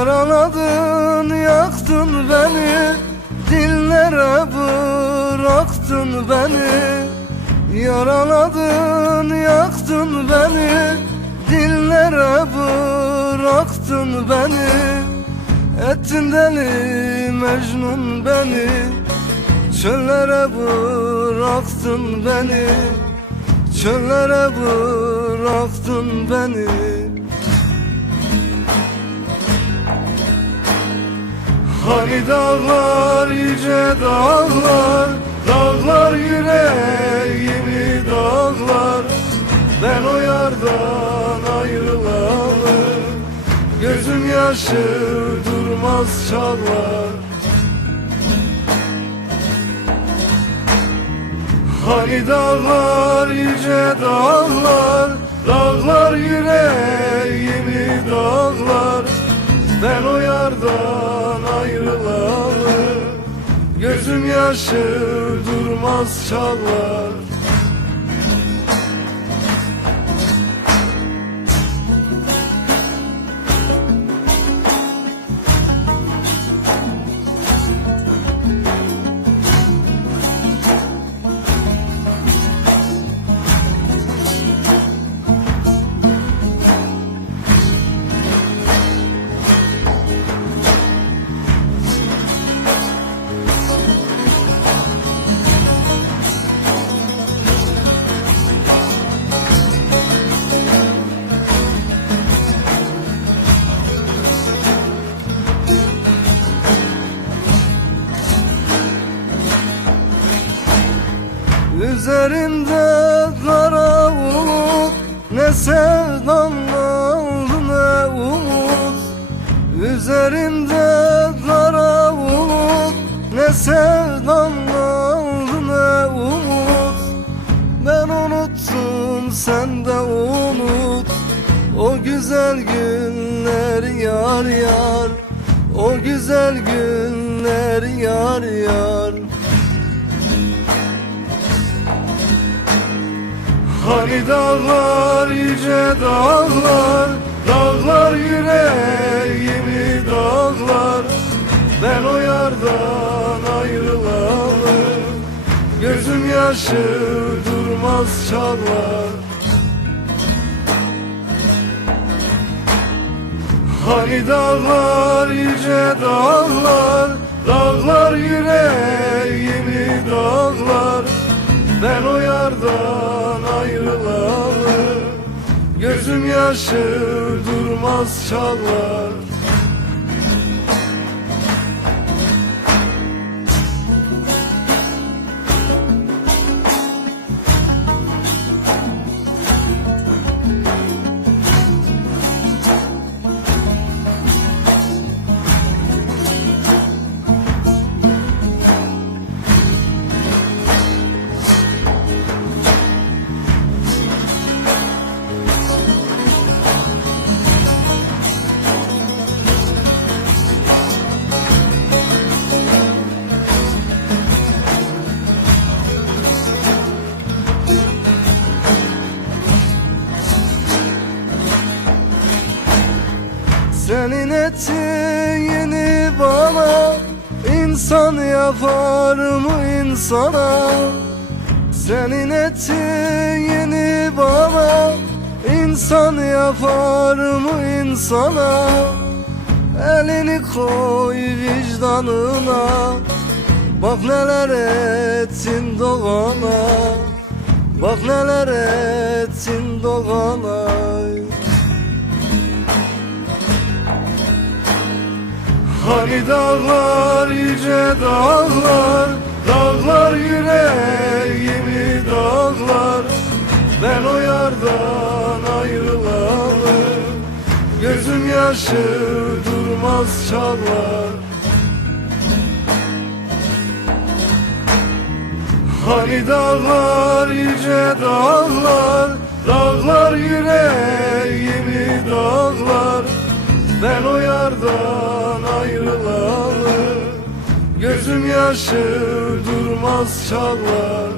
Yaraladın, yaktın beni, dillere bıraktın beni. Yaraladın, yaktın beni, dillere bıraktın beni. Ettin deli Mecnun beni, çöllere bıraktın beni. Çöllere bıraktın beni. Hani dağlar, yüce dağlar, dağlar yüreğimi dağlar. Ben o yardan ayrılalı, gözüm yaşı durmaz çalar. Hani dağlar, yüce dağlar, dağlar yüreğimi dağlar. Ben o yardan ayrılalı, gözüm yaşı durmaz çalar. Üzerimde kara bulut, ne sevdam kaldı ne umut. Üzerimde kara bulut, ne sevdam kaldı ne umut. Ben unuttum, sen de unut o güzel günleri yar yar. O güzel günleri yar yar. Hani dağlar, yüce dağlar, dağlar yüreğimi dağlar. Ben o yardan ayrılalı, gözüm yaşı durmaz çalar. Hani dağlar, yüce dağlar, dağlar yüreğimi dağlar. Ben o yardan ayrılalı, gözüm yaşı durmaz çalar. Senin ettiğini bana insan yapar mı insana? Senin ettiğini bana insan yapar mı insana? Elini koy vicdanına, bak neler ettin doğana. Bak neler ettin doğana. Hani dağlar, yüce dağlar, dağlar yüreğimi dağlar. Ben o yardan ayrılalı, gözüm yaşı durmaz çalar. Hani dağlar, yüce dağlar, dağlar yüreğimi dağlar. Ben o yardan ayrılalı, gözüm yaşı durmaz çalar.